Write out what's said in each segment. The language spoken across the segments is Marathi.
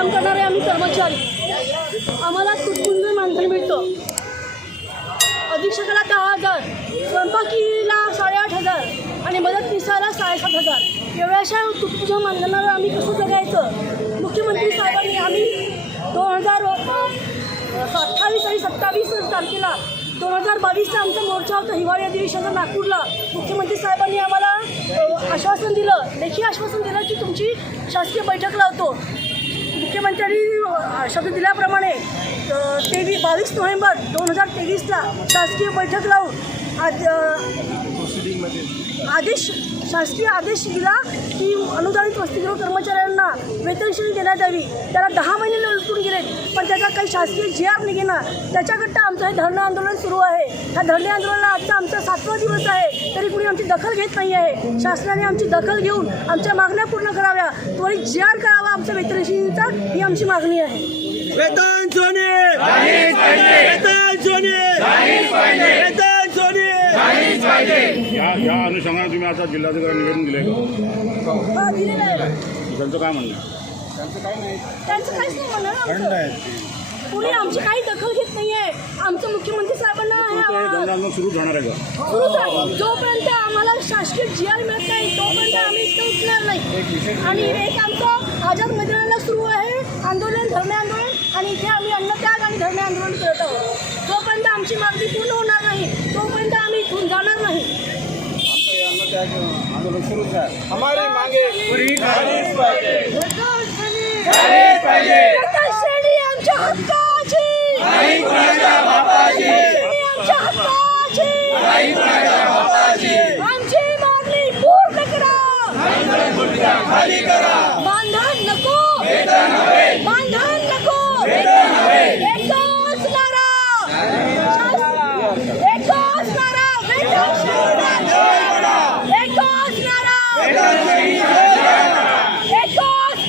काम करणारे आम्ही कर्मचारी. आम्हाला तुटपुंज मानधन मिळतं. अधीक्षकाला दहा हजार स्वयंपाकीला साडेआठ हजार आणि मदत निसाला साडेसात हजार. एवढ्याशा तुटपुंज मानधनावर आम्ही कसं जगायचं? मुख्यमंत्री साहेबांनी आम्ही दोन हजार अठ्ठावीस आणि सत्तावीस तारखेला दोन हजार बावीसचा आमचा मोर्चा होता हिवाळी अधिवेशनाचा नागपूरला. मुख्यमंत्री साहेबांनी आम्हाला आश्वासन दिलं. लेखी आश्वासन दिलं की तुमची शासकीय बैठक लावतो. मुख्यमंत्र्यांनी शब्द दिल्याप्रमाणे तेवीस बावीस नोव्हेंबर दोन हजार तेवीसला शासकीय बैठक लावून आज आदेश शासकीय आदेश दिला की अनुदानित वसतिगृह कर्मचाऱ्यांना वेतनश्रेणी देण्यात यावी त्याला दहा महिने लुटून गेले पण त्याचा काही शासकीय जी आर निघेना त्याच्याकरता आमचं हे धरणं आंदोलन सुरू आहे. ह्या धरणे आंदोलनाला आजचा आमचा सातवा दिवस आहे. तरी कुणी आमची दखल घेत नाही आहे. शासनाने आमची दखल घेऊन आमच्या मागण्या पूर्ण कराव्या. त्वरित जी आर करावा आमच्या वेतनश्रेणीचा ही आमची मागणी आहे. वेतन सोने वेतन सोने वेतन सोने या या अनुषंगाने तुम्ही आता जिल्हाधिकारी निवेदन दिले का? हा, आहे. त्यांचं काय म्हणणं? त्यांचं काहीच नाही म्हणणं ना आमचं. कुणी आमची काही दखल घेत नाही आहे आमचं मुख्यमंत्री साहेबांना तुमचं आव्हान- धंदा मग सुरू होणार आहे का? सुरूच आहे. जोपर्यंत आम्हाला शासकीय मिळत नाही तोपर्यंत आम्ही इथं उठणार नाही. आणि एक आमचं आझाद मैदानाला सुरू आहे. आंदोलन धरणे आंदोलन. आणि इथे आम्ही अन्नत्याग आणि धरणे आंदोलन करत आहोत. जोपर्यंत आमची मागणी पूर्ण होणार नाही तोपर्यंत आम्ही इथून जाणार नाही हमारी मांगे पुरी झालीच पाहिजे। आमच्या हक्काची। नाही कुणाच्या बापाची श्रेणी आमच्या हक्काची। नाही कुणाच्या बापाची आमची मागणी पूर्ण करा खाली करा मानधन नको वेतन हवे मानधन नको वेतन हवे एकच नारा एकच नारा वेतन श्रेणीचा एकच नारा वेतन श्रेणीचा जय करा एकच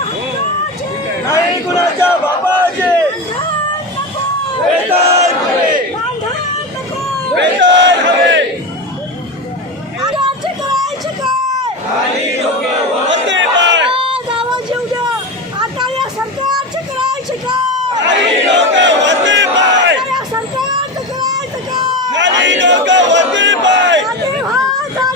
नाही कुणाच्या बापाचे. वेतन हवे. वेतन हवे. नाही कुणाच्या बापाची मानधन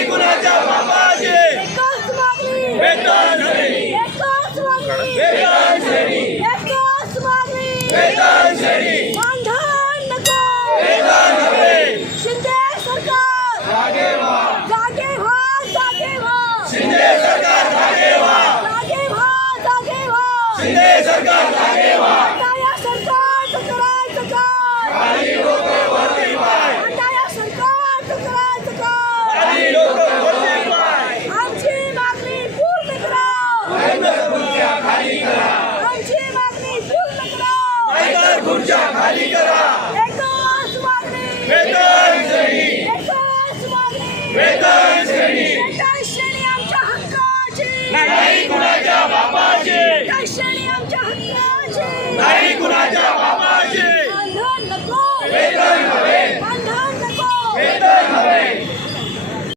मागणी liderar!